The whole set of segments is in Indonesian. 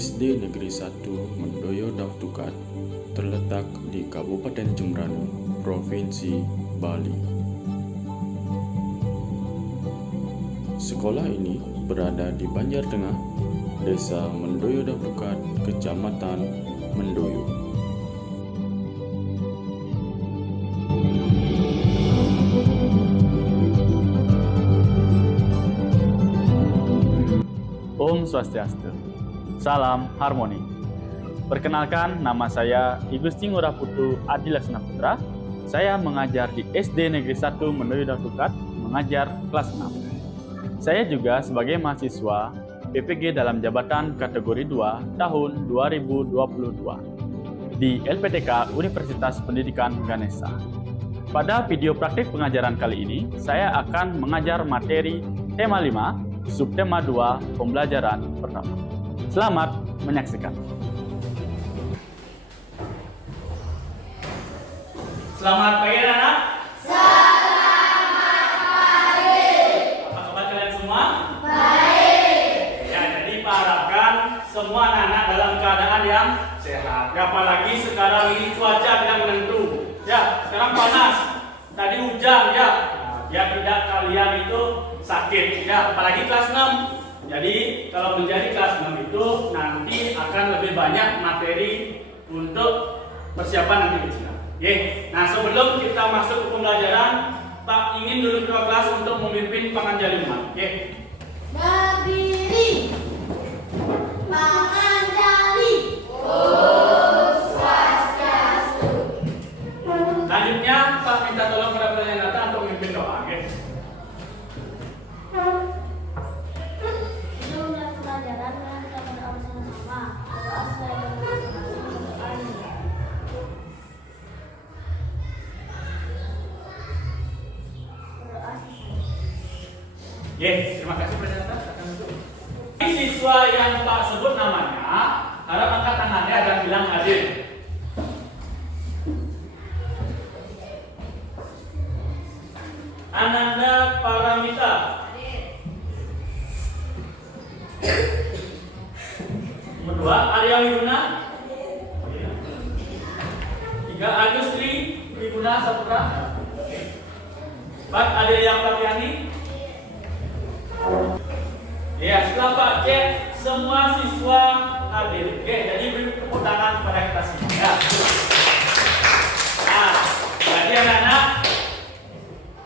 SD Negeri 1 Mendoyo Dautukat terletak di Kabupaten Jembrana, Provinsi Bali. Sekolah ini berada di Banjar Tengah, Desa Mendoyo Dautukat, Kecamatan Mendoyo. Om Swastiastu. Salam harmoni. Perkenalkan, nama saya I Gusti Ngurah Putu Adi Laksana Putra. Saya mengajar di SD Negeri 1 Mendoyo Dautukat, mengajar kelas 6. Saya juga sebagai mahasiswa PPG dalam jabatan kategori 2 tahun 2022 di LPTK Universitas Pendidikan Ganesha. Pada video praktik pengajaran kali ini, saya akan mengajar materi tema 5, subtema 2, pembelajaran pertama. Selamat menyaksikan. Selamat pagi anak-anak. Selamat pagi. Apa kabar kalian semua? Baik. Ya, jadi Pak harapkan semua anak-anak dalam keadaan yang sehat. Ya, apalagi sekarang ini cuaca tidak menentu. Ya, sekarang panas. Tadi hujan ya. Biar tidak kalian itu sakit. Ya, apalagi kelas 6. Jadi kalau menjadi kelas 6 itu nanti akan lebih banyak materi untuk persiapan nanti ujian. Nah, sebelum kita masuk ke pembelajaran, Pak ingin dulu ke kelas untuk memimpin penganjaliman. Berdiri. Menganjali. Swastiastu. Selanjutnya Pak minta tolong kepada pelayan datang untuk memimpin doa. Terima kasih pelayan datang. Siswa yang Pak sebut namanya, harap angkat tangannya dan bilang hadir. Ananda Paramita. Nomor 2, Arya Wiguna. 3, Agustri Wiguna Saputra. 4, Adelia Praviani. Ya, setelah Pak cek, semua siswa hadir. Jadi beri tepuk tangan kepada kita semua. Ya. Nah, jadi anak-anak,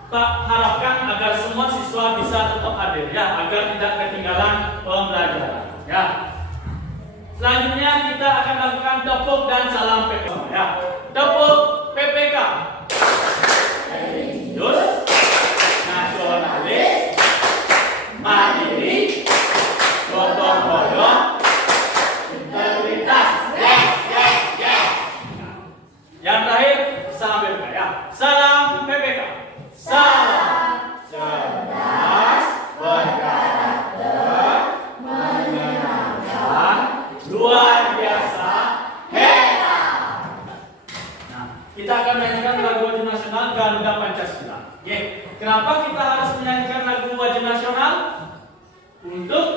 Pak harapkan agar semua siswa bisa tetap hadir, ya, agar tidak ketinggalan pembelajaran. Ya. Selanjutnya kita akan lakukan tepuk dan salam PPK. Ya. Tepuk PPK. Religius, nasionalis, mandiri, gotong royong, integritas. Yang terakhir, salam PPK. Ya. Salam PPK. Salam cerdas, berkarakter, menyenangkan, luar biasa, hebat. Nah, kita akan menyanyikan lagu wajib nasional Garuda Pancasila. Kenapa kita harus menyanyikan lagu wajib nasional? Untuk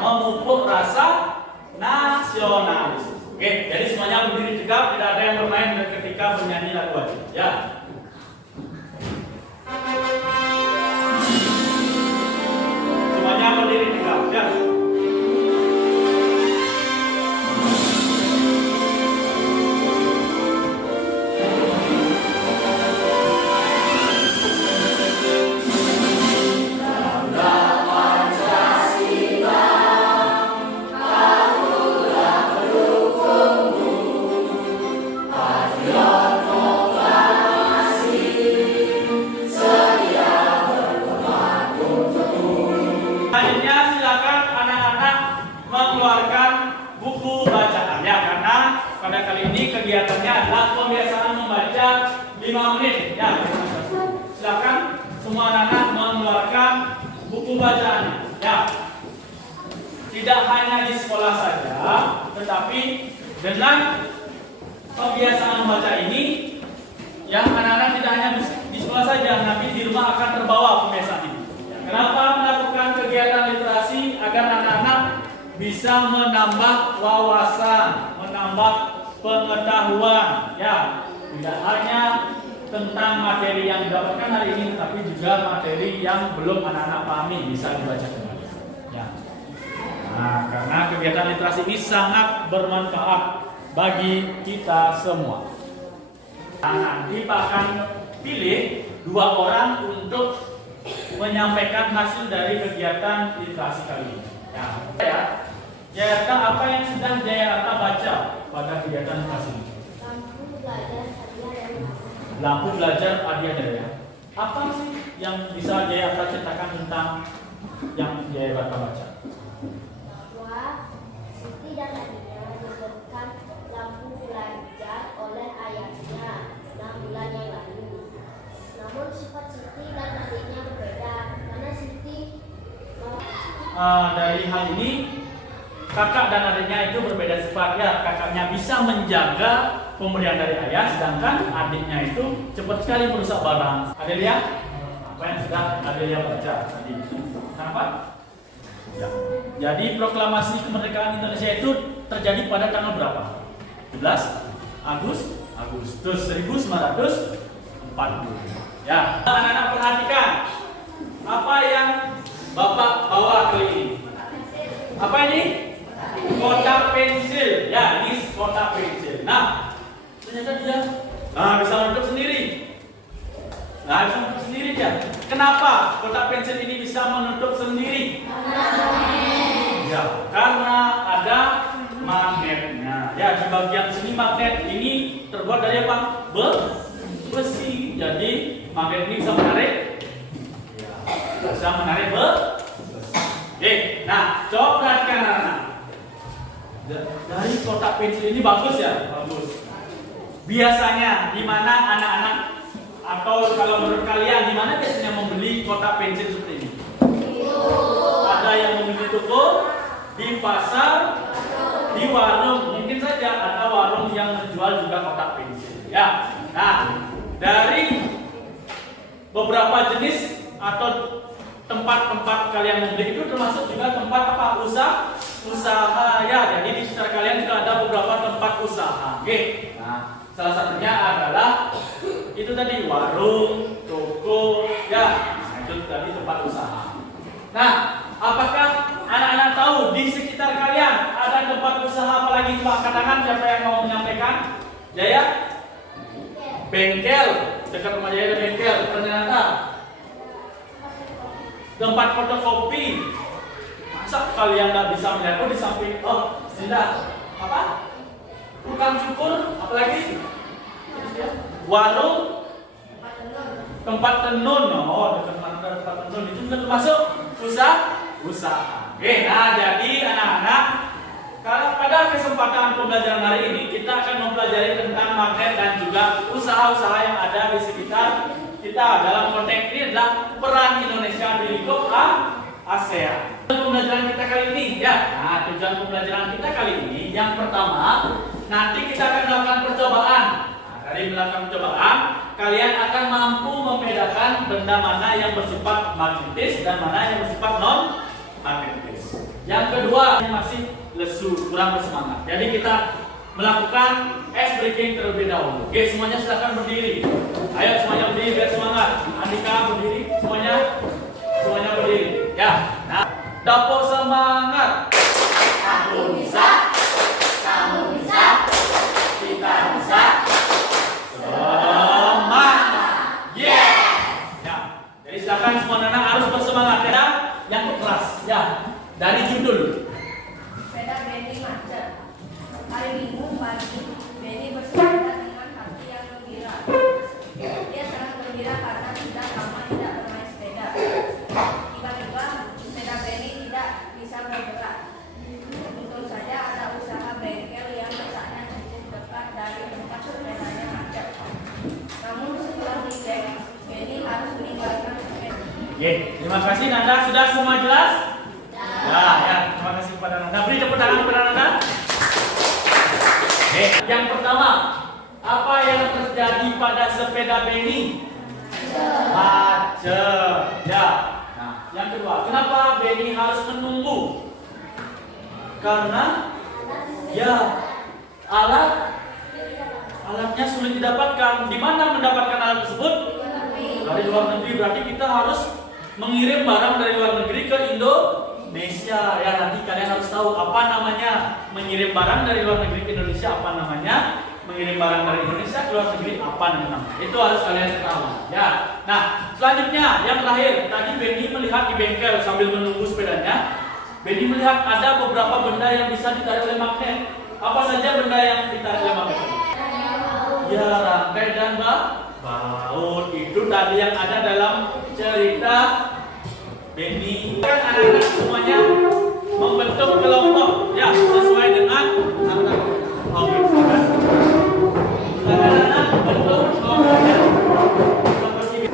memupuk rasa nasionalis. Jadi semuanya berdiri tegap, tidak ada yang bermain ketika menyanyi lagu wajib. Ya. Semuanya berdiri tegap. Ya. Selanjutnya silakan anak-anak mengeluarkan buku bacaan ya, karena pada kali ini kegiatannya adalah pembiasaan membaca 5 menit ya. Silakan semua anak-anak mengeluarkan buku bacaannya ya. Tidak hanya di sekolah saja, tetapi Dengan kebiasaan membaca ini, yang anak-anak tidak hanya di sekolah saja, tapi di rumah akan terbawa kebiasaan ini. Kenapa melakukan kegiatan literasi? Agar anak-anak bisa menambah wawasan, menambah pengetahuan, ya, tidak hanya tentang materi yang didapatkan hari ini, tetapi juga materi yang belum anak-anak pahami bisa dibaca kembali. Ya. Nah, karena kegiatan literasi ini sangat bermanfaat bagi kita semua. Nah, nanti Pak akan pilih 2 orang untuk menyampaikan hasil dari kegiatan literasi kali ini. Ya, Jayarta, apa yang sedang Jayarta baca pada kegiatan literasi ini? Lampu belajar Adiadaya. Apa sih yang bisa Jayarta ceritakan tentang yang Jayarta baca? Bahwa Siti dan adiknya diberikan lampu belajar oleh ayahnya 6 bulan yang lalu. Namun sifat Siti dan adiknya berbeda karena Siti Dari hal ini kakak dan adiknya itu berbeda sifat, ya. Kakaknya bisa menjaga pemberian dari ayah, sedangkan adiknya itu cepat sekali merusak barang. Adelia, apa yang sudah Adelia baca tadi? Kenapa? Ya. Jadi proklamasi kemerdekaan Indonesia itu terjadi pada tanggal berapa? 17 Agustus 1940. Ya, anak-anak perhatikan apa yang Bapak bawa kali ini. Apa ini? Kotak pensil. Ya, ini kotak pensil. Nah, ternyata dia bisa menutup sendiri. Nah, bisa menutup sendiri dia. Kenapa kotak pensil ini bisa menutup sendiri? Ya, karena ada magnetnya. Ya, di bagian sini magnet ini terbuat dari apa? Besi. Jadi magnet ini bisa menarik. Bisa menarik besi. Nah, coba perhatikan anak-anak. Dari kotak pensil ini bagus ya, bagus. Biasanya di mana anak-anak atau kalau menurut kalian di mana biasanya membeli kotak pensil seperti ini? Ada yang membeli toko, di pasar, di warung. Mungkin saja ada warung yang menjual juga kotak pensil. Ya. Nah, dari beberapa jenis atau tempat-tempat kalian membeli itu termasuk juga tempat apa? Usaha ya. Jadi di sekitar kalian juga ada beberapa tempat usaha. Oke. Nah, salah satunya adalah itu tadi warung, toko, ya. Nah, itu tadi tempat usaha. Nah, apakah anak-anak tahu di sekitar kalian ada tempat usaha apalagi? Coba angkat tangan siapa yang mau menyampaikan? Jaya? Bengkel. Dekat rumah Jaya ada bengkel. Ternyata tempat fotokopi. Masa kalian nggak bisa melihat? Oh, di samping. Oh, tidak. Apa? Tukang cukur. Apalagi? Warung. Tempat tenun. Oh, dekat mana tempat tenun itu juga termasuk usaha. Oke, nah jadi anak-anak, kalau pada kesempatan pembelajaran hari ini kita akan mempelajari tentang magnet dan juga usaha-usaha yang ada di sekitar kita. Dalam konteks ini adalah peran Indonesia di lingkup ASEAN. Pembelajaran kita kali ini, ya. Nah, tujuan pembelajaran kita kali ini yang pertama, nanti kita akan melakukan percobaan. Nah, dari melakukan percobaan, kalian akan mampu membedakan benda mana yang bersifat magnetis dan mana yang bersifat non magnetis. Yang kedua, yang masih lesu, kurang bersemangat. Jadi kita melakukan ice breaking terlebih dahulu. Oke, semuanya silakan berdiri. Ayo semuanya berdiri biar semangat. Andika berdiri, semuanya berdiri. Ya. Nah, dapur semangat. Aku bisa, kamu bisa, Kita bisa. Semangat. Yeah. Ya. Jadi silakan semua anak harus bersemangat ya. Yang keras. Ya. Dari judul. Sepeda Benny macet. Hari Minggu pagi, Benny bersepeda dengan hati yang gembira. Dia sangat gembira karena sudah lama tidak bermain sepeda. Tiba-tiba, sepeda Benny tidak bisa bergerak. Untung saja ada usaha bengkel yang letaknya cukup dekat dari tempat sepedanya macet. Namun setelah dicek, Benny harus meninggalkan sepeda. Oke, terima kasih Nanda. Sudah semua jelas? Ya, terima kasih kepada Nanda. Beri tepuk tangan kepada Nanda. Yang pertama, apa yang terjadi pada sepeda Benny? Macet. Ya. Nah, yang kedua, kenapa Benny harus menunggu? Karena ya alatnya sulit didapatkan. Di mana mendapatkan alat tersebut? Dari luar negeri. Berarti kita harus mengirim barang dari luar negeri ke Indonesia. Ya, nanti kalian harus tahu apa namanya mengirim barang dari luar negeri ke Indonesia, apa namanya mengirim barang dari Indonesia ke luar negeri, apa namanya. Itu harus kalian tahu. Ya. Nah, selanjutnya yang terakhir, tadi Benny melihat di bengkel sambil menunggu sepedanya. Benny melihat ada beberapa benda yang bisa ditarik oleh magnet. Apa saja benda yang ditarik oleh magnet? Ya, rangkai dan baut. Itu tadi yang ada dalam cerita Benny. Kan anak-anak semuanya membentuk kelompok, ya, sesuai dengan anak-anak membentuk kelompoknya seperti ini.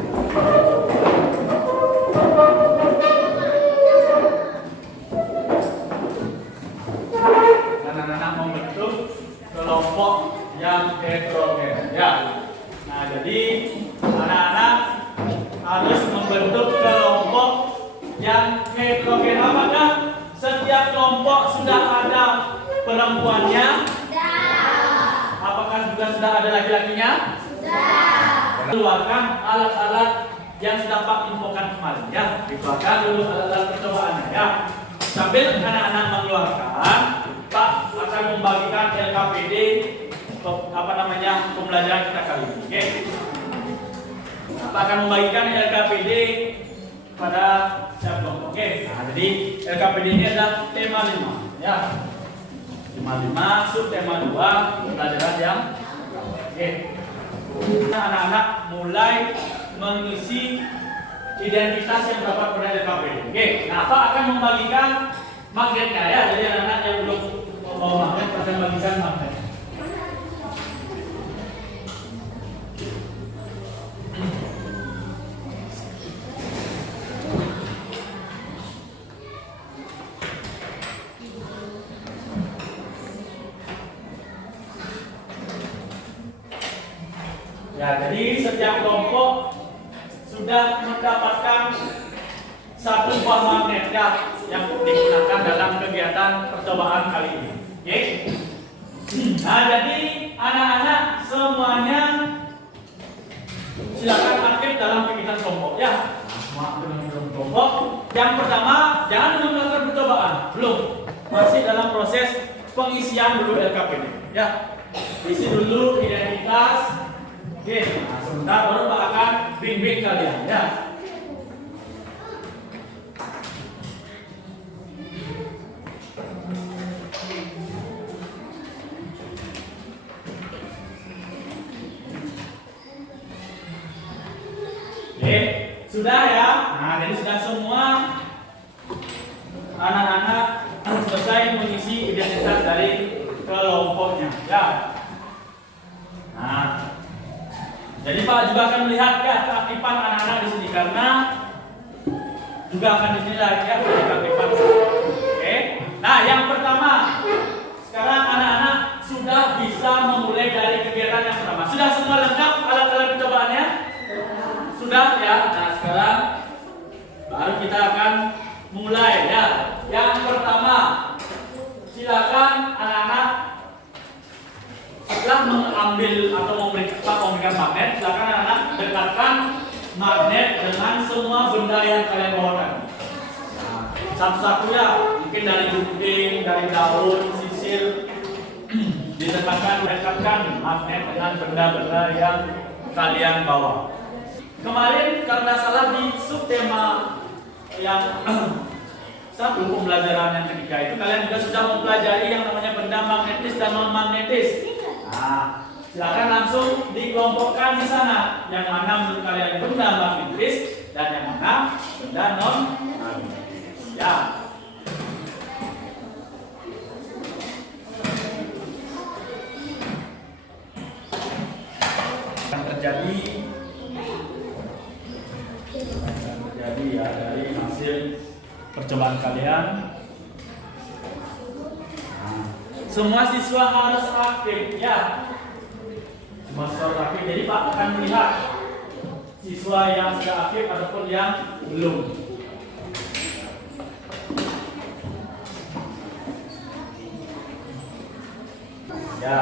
Anak-anak membentuk kelompok yang heterogen, ya. Nah, jadi anak-anak harus membentuk kelompok yang heterogen. Apakah setiap kelompok sudah ada perempuannya? Apakah juga sudah ada laki-lakinya? Keluarkan alat-alat yang sudah Pak infokan kemarin, ya. Dikeluarkan dulu alat-alat percobaannya, ya. Sambil anak-anak mengeluarkan, Pak akan membagikan LKPD pembelajaran kita kali ini. Oke. Pak akan membagikan LKPD pada siap kelompok. Oke. Nah, jadi LKPD ini adalah tema 5, ya. Tema 5, subtema 2, pembelajaran yang oke. Nah, anak-anak mulai mengisi identitas yang dapat pada LKPD. Oke. Nah, Pak akan membagikan magnetnya, ya. Jadi anak-anak yang belum mau magnet akan membagikan magnet. Ya, jadi setiap kelompok sudah mendapatkan satu buah magnet, ya, yang digunakan dalam kegiatan percobaan kali ini. Oke. Nah, jadi anak-anak semuanya silakan aktif dalam kegiatan kelompok, ya. Semua aktif dalam kelompok. Yang pertama, jangan dulu melakukan percobaan, belum. Masih dalam proses pengisian dulu LKPD, ya. Isi dulu identitas. Oke, nah, sebentar baru Pak akan bimbing kalian, ya. Oke, sudah, ya. Nah, jadi sudah semua anak-anak selesai mengisi identitas dari kelompoknya, ya. Nah, jadi Pak juga akan melihat, ya, keaktifan anak-anak di sini karena juga akan dinilai, ya, keaktifan. Oke. Nah, yang pertama, sekarang anak-anak sudah bisa memulai dari kegiatan yang pertama. Sudah semua lengkap alat-alat percobaannya? Sudah, ya. Nah, sekarang baru kita akan mulai, ya. Yang pertama, silakan anak-anak setelah mengambil atau memberikan magnet, silakan anak-anak dekatkan magnet dengan semua benda yang kalian bawakan. Nah, satu-satu, ya, mungkin dari gunting, dari daun, sisil, dekatkan magnet dengan benda-benda yang kalian bawa. Kemarin karena salah di subtema yang satu pembelajaran yang ketiga itu kalian juga sudah mempelajari yang namanya benda magnetis dan non magnetis. Nah, silakan langsung dikelompokkan di sana. Yang mana menurut kalian benda magnetis dan yang mana benda non magnetis. Ya. Yang terjadi ya dari hasil percobaan kalian. Nah, Semua siswa harus aktif ya. Semua siswa harus aktif. Jadi Pak akan melihat siswa yang sudah aktif ataupun yang belum. Ya,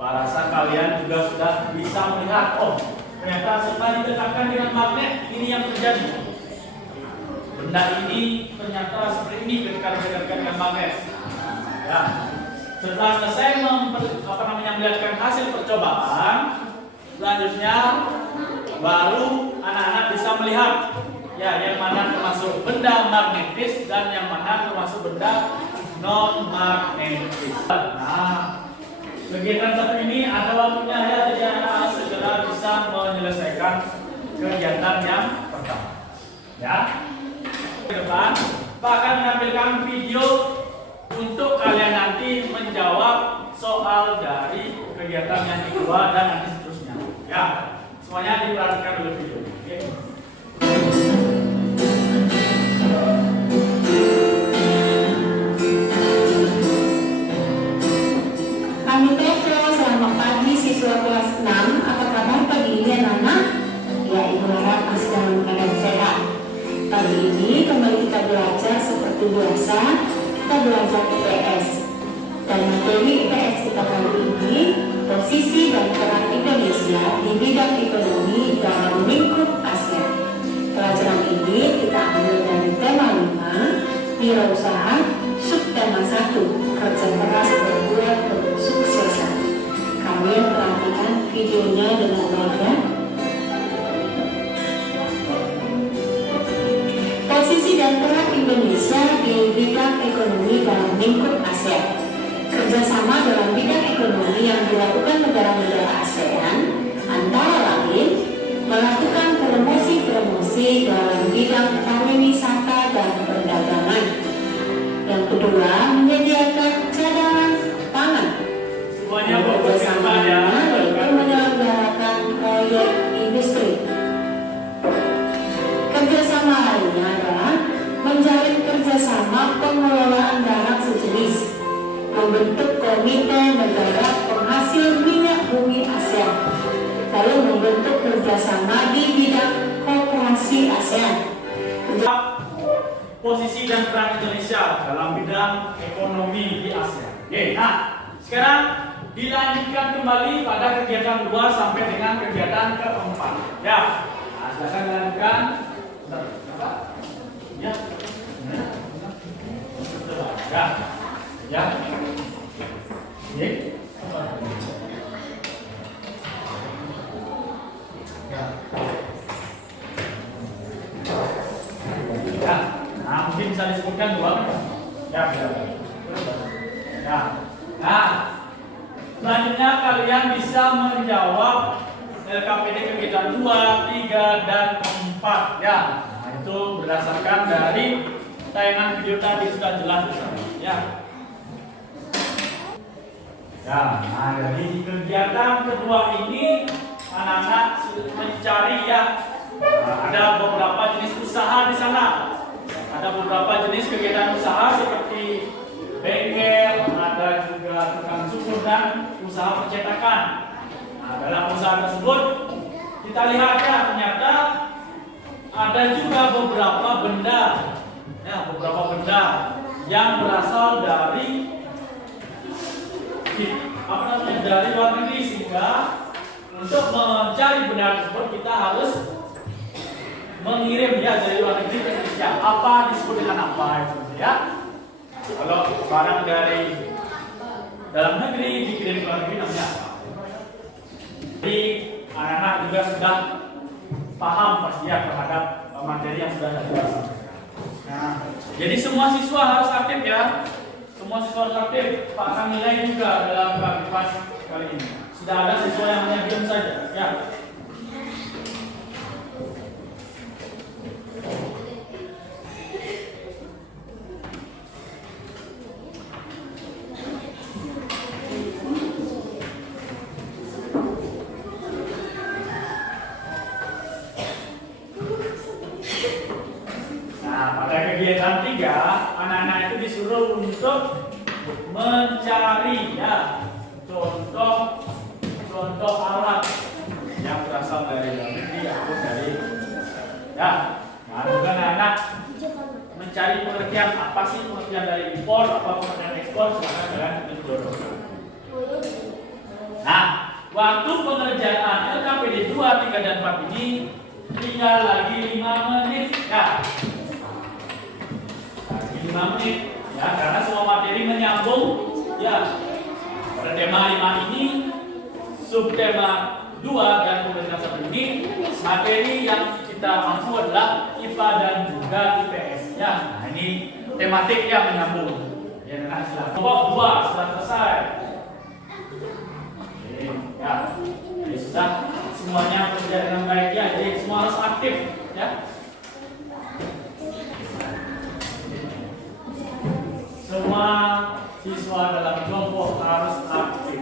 Pak rasa kalian juga sudah bisa melihat, oh ternyata setelah didekatkan dengan magnet ini yang terjadi. Benda ini ternyata seperti ini ketika didekatkan dengan magnet. Ya, setelah selesai melihatkan hasil percobaan, selanjutnya baru anak-anak bisa melihat ya yang mana termasuk benda magnetis dan yang mana termasuk benda non magnetis. Nah, kegiatan satu ini ada waktunya ya, jadi anak-anak segera bisa menyelesaikan kegiatan yang pertama. Ya, ke depan Pak akan menampilkan video untuk kalian nanti menjawab soal dari kegiatan yang kedua dan nanti seterusnya. Ya, semuanya diperhatikan dulu video. Oke. Kami Petro, selamat pagi siswa kelas 6. Apa kabar pagi ini anak-anak? Ya, Ibu harap masih dalam keadaan sehat. Pagi ini kembali kita belajar seperti biasa. Kita belajar IPS. Dan materi IPS kita kali ini posisi dan peran Indonesia di bidang ekonomi dalam lingkup ASEAN. Pelajaran ini kita ambil dari tema 5, wirausaha, subtema 1, kerja keras berbuat kesuksesan. Kalian perhatikan videonya dengan baik ya. Posisi dan peran Indonesia di bidang ekonomi dalam lingkup ASEAN. Kerjasama dalam bidang ekonomi yang dilakukan negara-negara ASEAN antara lain melakukan promosi-promosi dalam bidang pariwisata dan perdagangan. Yang kedua, menyediakan cadangan pangan. Semuanya fokus ya. Yaitu menyelenggarakan proyek industri. Kerjasama lainnya adalah menjalin kerjasama pengelolaan darat sejenis, membentuk komite negara penghasil minyak bumi ASEAN, lalu membentuk kerjasama di bidang kooperasi ASEAN. Posisi dan peran Indonesia dalam bidang ekonomi di ASEAN. Oke, nah sekarang dilanjutkan kembali pada kegiatan 2 sampai dengan kegiatan keempat. Ya, nah, silakan dilanjutkan. Ya, ya, ya. Ya, nah mungkin bisa disebutkan 2 kan? Ya, ya. Nah, selanjutnya kalian bisa menjawab LKPD kegiatan 2, 3, dan 4 ya. Nah, itu berdasarkan dari tayangan video tadi sudah jelas ya. Ya, nah jadi di kegiatan kedua ini anak-anak mencari ya. Nah, ada beberapa jenis usaha di sana. Ada beberapa jenis kegiatan usaha seperti bengkel, ada juga tukang cukur dan usaha percetakan. Nah, dalam usaha tersebut kita lihat ya, ternyata ada juga beberapa benda yang berasal dari dari luar negeri, sehingga untuk mencari benda tersebut kita harus mengirim ya dari luar negeri ke Indonesia. Apa disebut dengan apa itu ya? Kalau barang dari dalam negeri dikirim ke luar negeri namanya apa? Jadi anak-anak juga sudah paham pasti ya terhadap materi yang sudah disampaikan. Nah, jadi semua siswa harus aktif ya. Semua siswa harus aktif. Pak akan nilai juga dalam keaktifan kali ini. Sudah ada siswa yang hanya diam saja ya. Kegiatan 3, anak-anak itu disuruh untuk mencari ya. Contoh alat yang berasal dari luar negeri atau dari ya. Nah, juga anak mencari pengertian apa sih pengertian dari impor, apa pengertian ekspor, silakan dengan Mindoro. Nah, waktu pengerjaan LKPD 2, 3, dan 4 ini tinggal lagi 5 menit ya. Lagi 5 menit ya, karena semua materi menyambung ya. Pada tema 5 ini, subtema 2 dan pembelajaran 1 ini, materi yang kita mampu adalah IPA dan juga IPS ya. Nah, ini tematik yang menyambung. Ya, nah, silakan. Kelompok 2 sudah selesai. Oke, ya. Jadi sudah semuanya bekerja dengan baik ya. Jadi semua harus aktif ya. Semua siswa dalam kelompok harus aktif.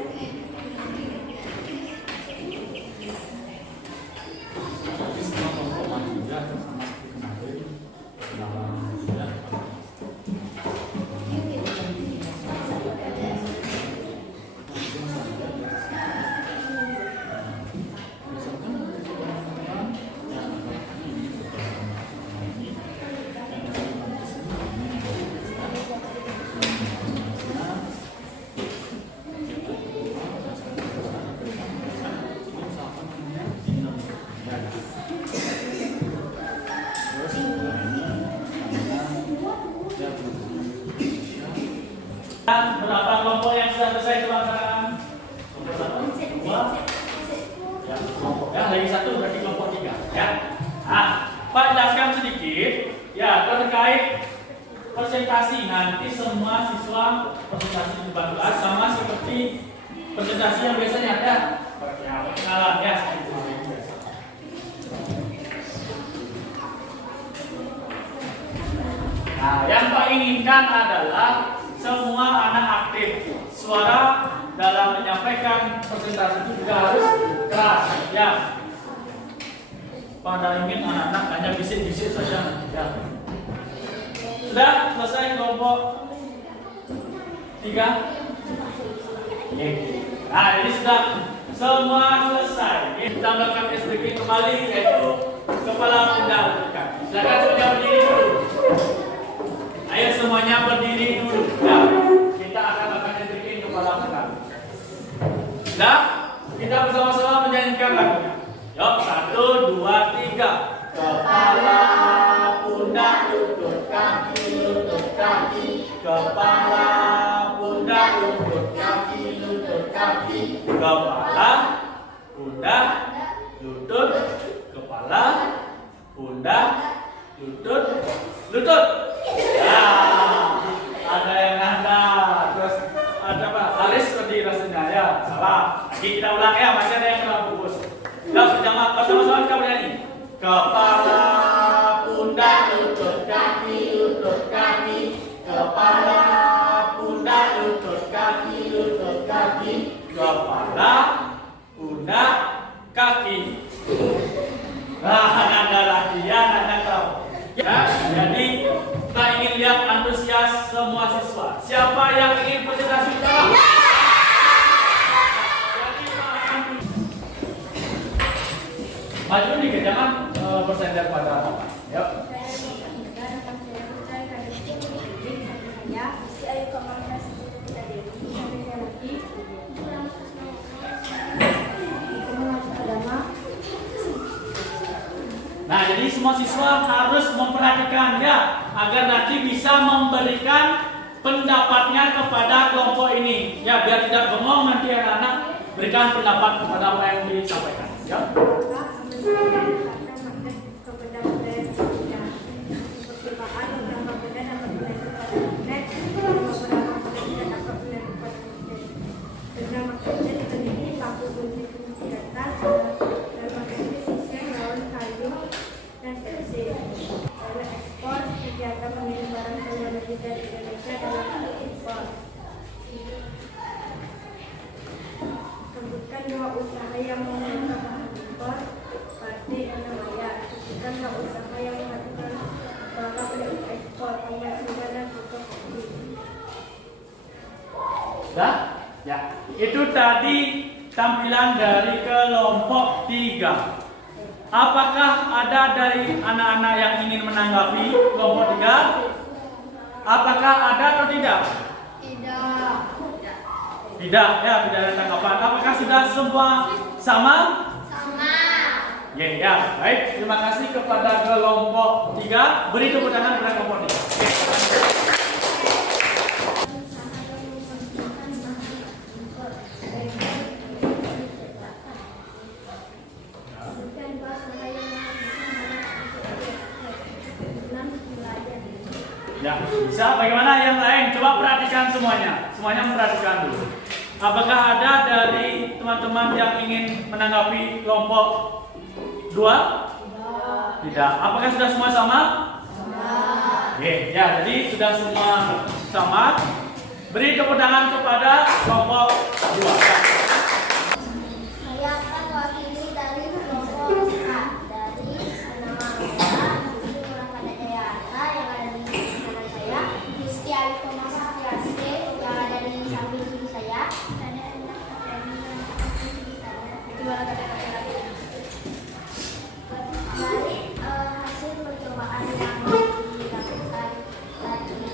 Berapa kelompok yang sudah selesai pelaksanaan? Kelompok 1, 2, ya, kelompok ya, lagi 1 berarti kelompok 3 ya. Nah, Pak jelaskan sedikit ya terkait presentasi. Nanti semua siswa presentasi di kelas sama seperti presentasi yang biasanya ada perkenalan ya. Nah, yang Pak inginkan adalah semua anak aktif. Suara dalam menyampaikan presentasi itu juga harus keras ya. Pada ingin anak-anak hanya bisik-bisik saja ya. Sudah selesai kelompok 3? Oke. Nah, ini sudah semua selesai. Kita melakukan SDG kembali, yaitu kepala undang. Silakan semuanya berdiri dulu. Ayo semuanya berdiri dulu. Ya, kita akan lakukan SDG kepala undang. Nah, kita bersama-sama menyanyikan lagunya. Yuk, 1, 2, 3. Kepala pundak lutut kaki lutut kaki. Kepala pundak lutut kaki lutut kaki. Kepala pundak lutut kepala pundak lutut lutut. Ya, ada yang nanda. Terus ada apa? Alis tadi rasanya ya. Salah. Lagi kita ulang ya. Masih ada yang kurang fokus. Bersama-sama kita bernyanyi. Kepala pundak lutut kaki lutut kaki. Kepala pundak lutut kaki lutut kaki. Kepala pundak kaki. Nah, nada lagi ya, nada tahu. Ya, jadi kita ingin lihat antusias semua siswa. Siapa yang ingin presentasi sekarang? Maju nih, jangan bersandar pada apa. Yuk. Nah, jadi semua siswa harus memperhatikan ya, agar nanti bisa memberikan pendapatnya kepada kelompok ini. Ya, biar tidak bengong nanti anak-anak berikan pendapat kepada apa yang disampaikan. Ya. Sebutkan dua usaha yang menggunakan impor, batik, nelayan. Sebutkan dua usaha yang menghasilkan barang ekspor, pemasukan dan fotokopi. Itu tadi tampilan dari kelompok 3. Apakah ada dari anak-anak yang ingin menanggapi kelompok 3? Apakah ada atau tidak? Tidak. Tidak, ya, tidak ada tanggapan. Apakah sudah semua sama? Sama. Ya, baik. Terima kasih kepada kelompok 3. Beri tepuk tangan kepada kelompok 3. Ya, bisa. Bagaimana yang lain? Coba perhatikan semuanya. Semuanya memperhatikan dulu. Apakah ada dari teman-teman yang ingin menanggapi kelompok 2? Tidak. Apakah sudah semua sama? Oke, ya, jadi sudah semua sama. Beri tepuk tangan kepada kelompok 2. Ya. Saya akan mewakili dari kelompok A, dari nama saya Gusti Ngurah Padadayana yang ada di kanan saya, Gusti Aliko Masaktiase yang ada di samping kiri saya, dan Gimana kata-kata lagi? dari hasil percobaan yang dilakukan tadi,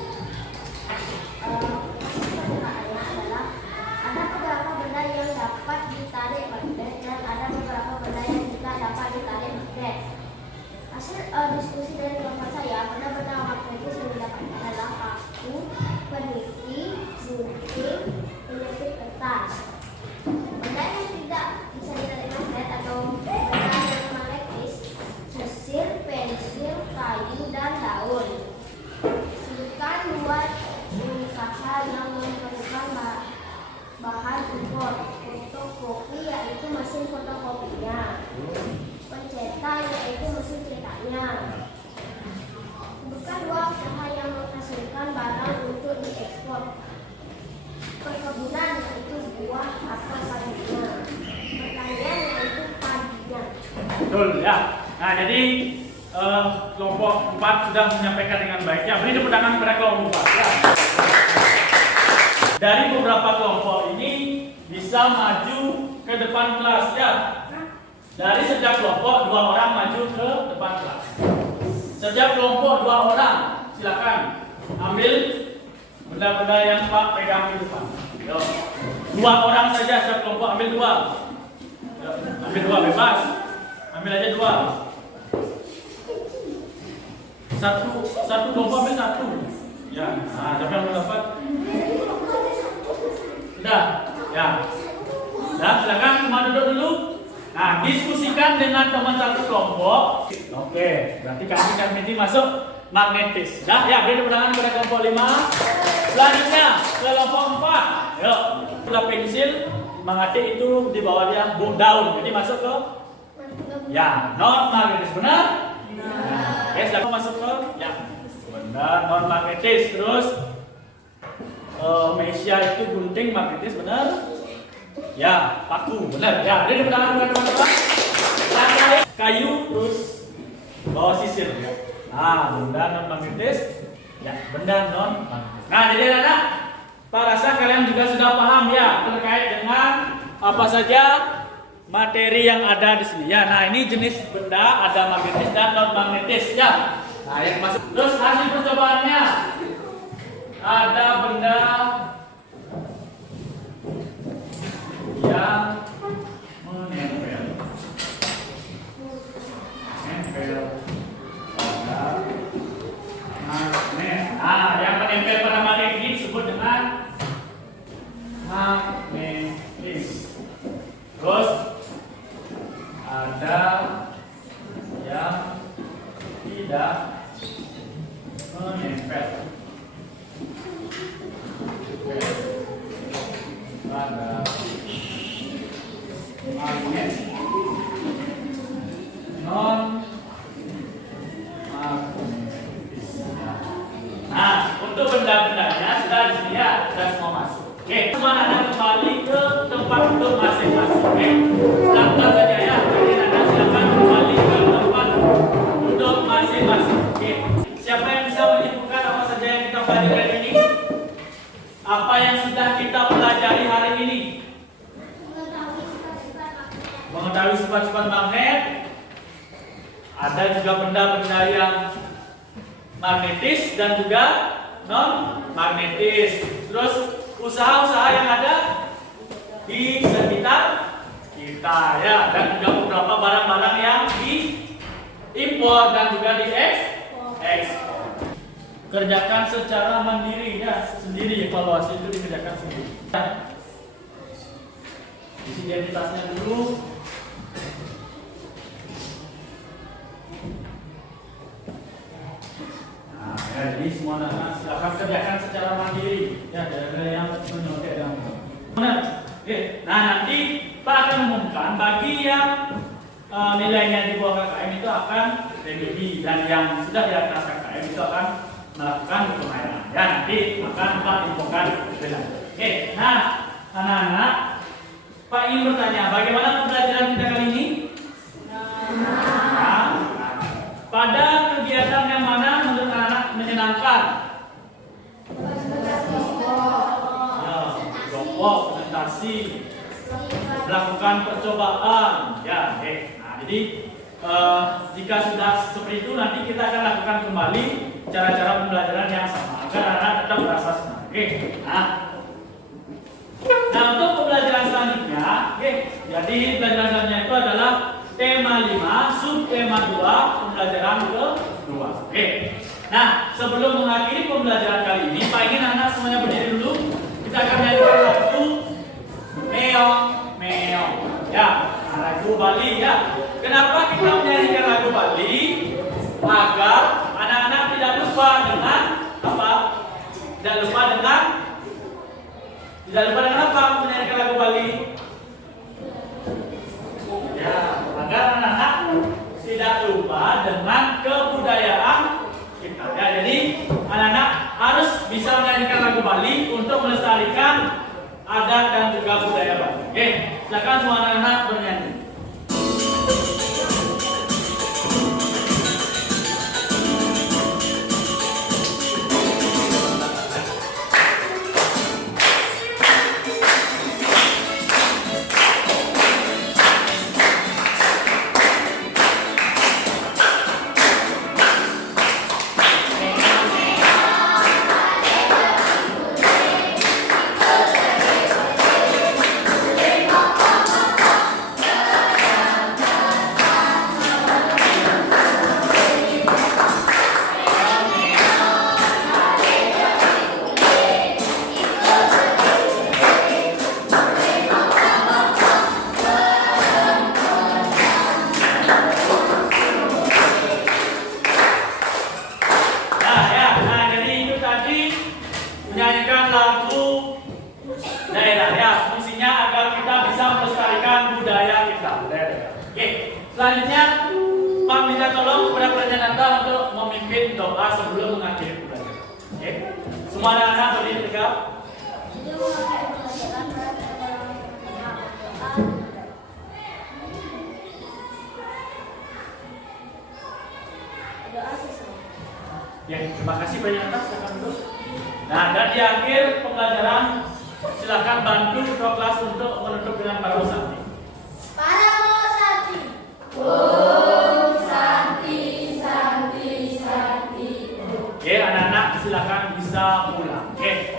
percobaannya adalah ada beberapa benda yang dapat ditarik magnet dan ada beberapa benda yang tidak dapat ditarik magnet. Hasil diskusi dari kelompok saya, benda-benda magnetis yang didapatkan adalah paku, peniti, gunting, penyempit kertas. Benda yang tidak bisa ditarik magnet atau benda yang magnetis, sisir, pensil, kayu, dan daun. Sebutkan 2 usaha yang memerlukan bahan impor. Fotokopi yaitu mesin fotokopinya, pencetak yaitu mesin cetaknya. Sebutkan 2 usaha yang menghasilkan barang untuk diekspor. Perkebunan yaitu buah atau sayurnya, pertanian yaitu padinya. Betul, ya. Nah, jadi kelompok 4 sudah menyampaikan dengan baik. Ya, beri tepuk tangan kepada kelompok 4. Ya. Dari beberapa kelompok ini bisa maju ke depan kelas, ya. Dari setiap kelompok 2 orang maju ke depan kelas. Setiap kelompok 2 orang, silakan ambil benda-benda yang Pak pegang di depan. Yo. 2 orang saja setiap kelompok, ambil 2. Yo. Ambil 2 bebas. Ambil aja 2. Satu kelompok ambil 1. Ya. Nah, siapa yang belum dapat? Sudah. Ya. Nah, silakan semua duduk dulu. Nah, diskusikan dengan teman satu kelompok. Oke, berarti kasihkan meeting masuk magnetis. Nah, ya, beri tepuk tangan kepada kelompok 5. Selanjutnya, kelompok 4. Yuk, gula pensil, mengatik itu di bawah dia daun. Jadi masuk ke ya, non magnetis, benar? Benar. Oke, silakan masuk ke ya. Benar, non magnetis. Terus mesia itu gunting magnetis, benar? Ya, paku, benar. Ya, beri tepuk tangan kepada teman-teman. Kayu, terus bawa sisir. Nah, benda non magnetis. Ya, benda non magnetis. Nah, jadi anak-anak, Pak rasa kalian juga sudah paham ya terkait dengan apa saja materi yang ada di sini. Ya, nah ini jenis benda ada magnetis dan non magnetis ya. Nah, yang masuk. Terus hasil percobaannya ada benda yang menempel. Menempel pada magnet. Nah, yang menempel pada magnet ini disebut dengan magnetis. Terus ada yang tidak menempel pada magnet non magnetis. Nah, untuk benda-bendanya sudah di sini ya, sudah semua masuk. Oke, semua anak kembali ke tempat duduk masing-masing. Oke, silakan saja ya. Jadi anda silakan kembali ke tempat duduk masing-masing. Oke, siapa yang bisa menyebutkan apa saja yang kita pelajari hari ini? Apa yang sudah kita pelajari hari ini? sifat-sifat magnet, ada juga benda-benda yang magnetis dan juga non magnetis. Terus usaha-usaha yang ada di sekitar kita ya, dan juga beberapa barang-barang yang diimpor dan juga diekspor. Kerjakan secara mandiri ya, sendiri, evaluasi itu dikerjakan sendiri. Isi identitasnya dulu. Nah, ya, jadi semua anak silakan kerjakan secara mandiri ya, dari yang menyontek dan benar. Oke, nah nanti Pak akan umumkan bagi yang nilainya di bawah KKM itu akan PBB, dan yang sudah di atas KKM itu akan melakukan pembayaran. Ya, nanti akan Pak infokan lebih lanjut. Oke, nah anak-anak, Pak ingin bertanya, bagaimana pembelajaran kita kali ini? Nah, pada kegiatan yang mana menurut anak-anak menyenangkan? Ya, kelompok, presentasi, melakukan percobaan. Ya, oke. Nah, jadi jika sudah seperti itu, nanti kita akan lakukan kembali cara-cara pembelajaran yang sama agar anak tetap merasa senang. Oke. Nah, untuk pembelajaran selanjutnya, oke. Jadi pembelajaran selanjutnya itu adalah tema 5, subtema 2, pembelajaran kedua. Oke. Nah, sebelum mengakhiri pembelajaran kali ini, Pak ingin anak semuanya berdiri dulu. Kita akan nyanyikan lagu Meong Meong. Ya, lagu Bali ya. Kenapa kita menyanyikan lagu Bali? Agar anak-anak tidak lupa dengan apa? Tidak lupa dengan apa menyanyikan lagu Bali? Ya, agar anak-anak tidak lupa dengan kebudayaan kita. Ya, jadi anak-anak harus bisa menyanyikan lagu Bali untuk melestarikan adat dan juga budaya Bali. Oke, silakan semua anak-anak bernyanyi. Menyanyikan lagu daerah ya, fungsinya agar kita bisa melestarikan budaya kita. Oke, selanjutnya Pak minta tolong kepada Pranyananta untuk memimpin doa sebelum mengakhiri pembelajaran. Oke, semua anak-anak berdiri tegak. Ya, terima kasih Pranyananta, silakan dulu. Nah, dan di akhir pembelajaran silakan bantu ketua kelas untuk menutup dengan para Santi. Para Santi. Om Santi, Santi, Santi. Oke, anak-anak silakan bisa pulang. Oke.